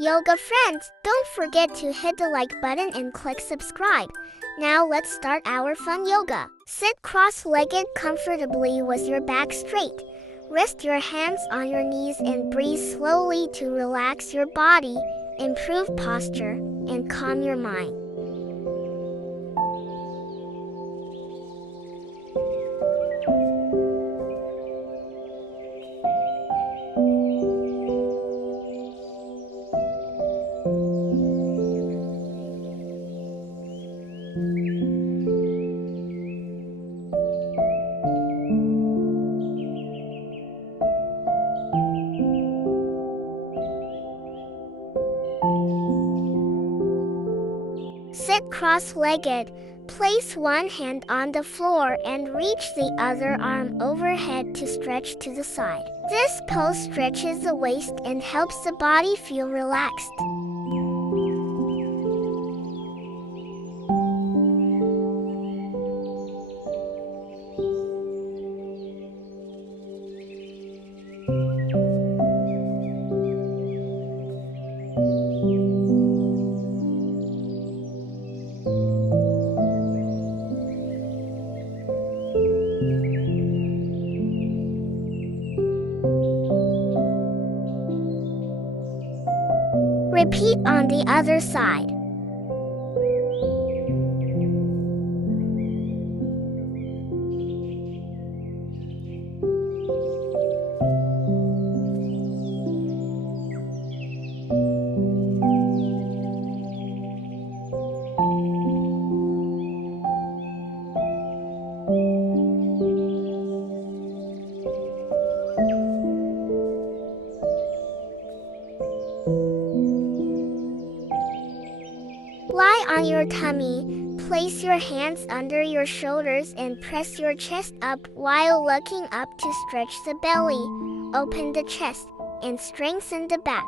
Yoga friends, don't forget to hit the like button and click subscribe. Now let's start our fun yoga. Sit cross-legged comfortably with your back straight. Rest your hands on your knees and breathe slowly to relax your body, improve posture, and calm your mind. Sit cross-legged. Place one hand on the floor and reach the other arm overhead to stretch to the side. This pose stretches the waist and helps the body feel relaxed. Repeat on the other side. Lie on your tummy, place your hands under your shoulders and press your chest up while looking up to stretch the belly, open the chest, and strengthen the back.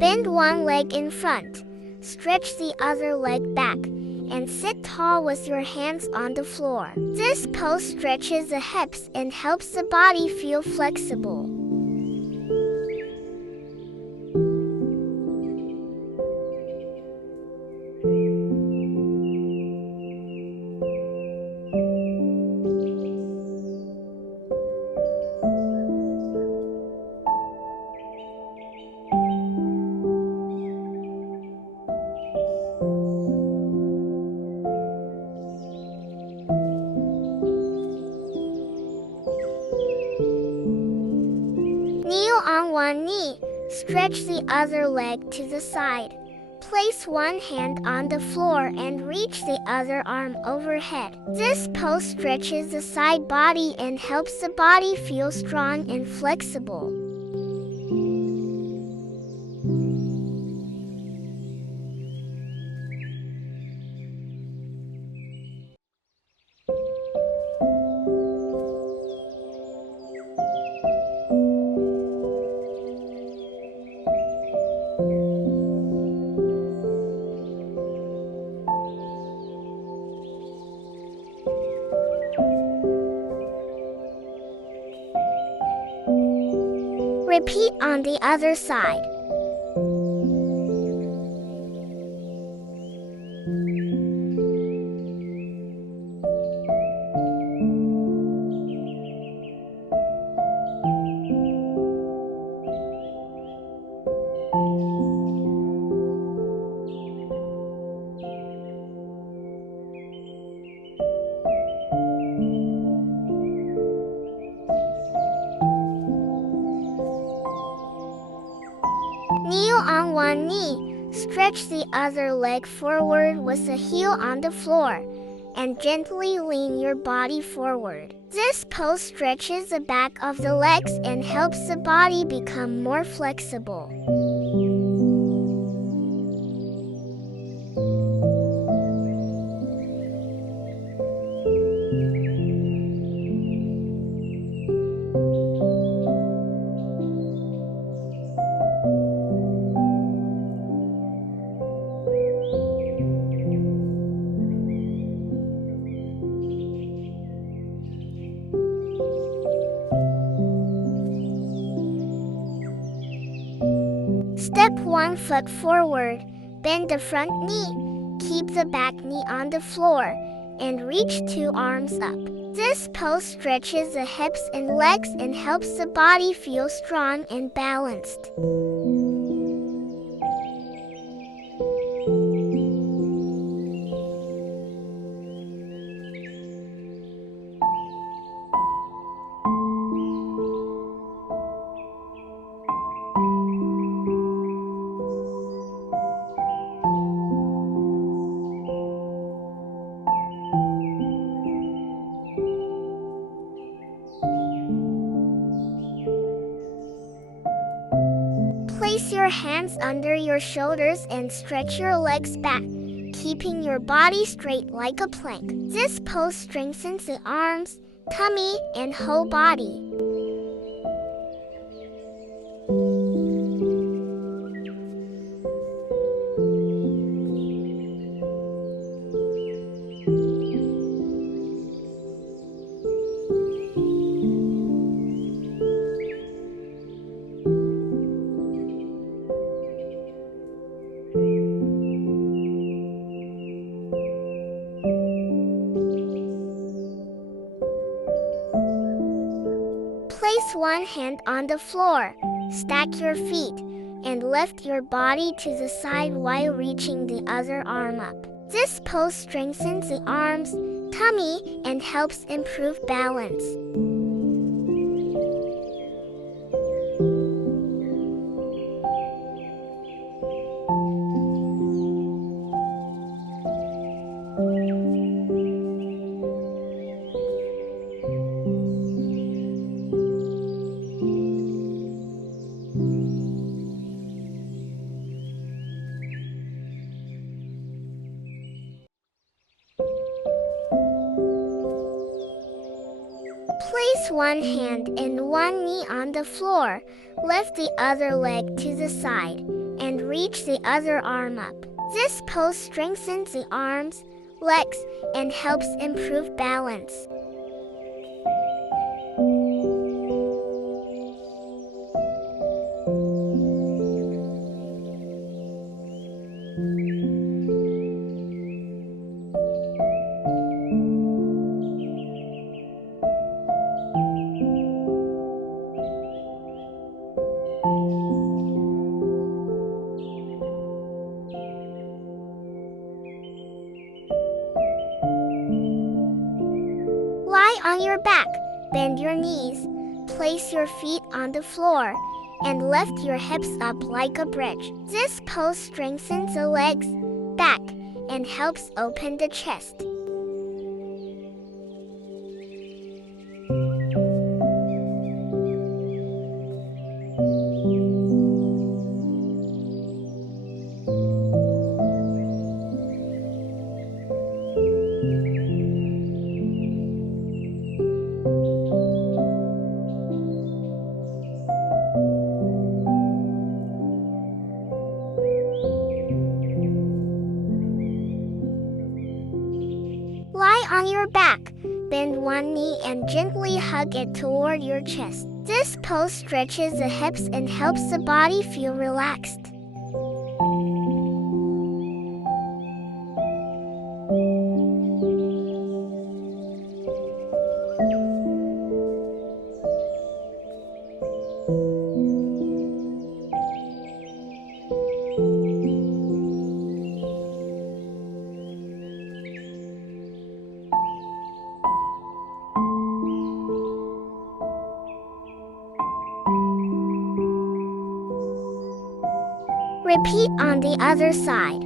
Bend one leg in front, stretch the other leg back, and sit tall with your hands on the floor. This pose stretches the hips and helps the body feel flexible. Kneel on one knee, stretch the other leg to the side. Place one hand on the floor and reach the other arm overhead. This pose stretches the side body and helps the body feel strong and flexible. Repeat on the other side. Kneel on one knee, stretch the other leg forward with the heel on the floor, and gently lean your body forward. This pose stretches the back of the legs and helps the body become more flexible. Step 1, foot forward. Bend the front knee. Keep the back knee on the floor and reach 2 arms up. This pose stretches the hips and legs and helps the body feel strong and balanced. Place your hands under your shoulders and stretch your legs back, keeping your body straight like a plank. This pose strengthens the arms, tummy, and whole body. Place one hand on the floor, stack your feet, and lift your body to the side while reaching the other arm up. This pose strengthens the arms, tummy, and helps improve balance. Place one hand and one knee on the floor, lift the other leg to the side, and reach the other arm up. This pose strengthens the arms, legs, and helps improve balance. Lie on your back, bend your knees, place your feet on the floor, and lift your hips up like a bridge. This pose strengthens the legs, back, and helps open the chest. Lie on your back, bend one knee and gently hug it toward your chest. This pose stretches the hips and helps the body feel relaxed. Repeat on the other side.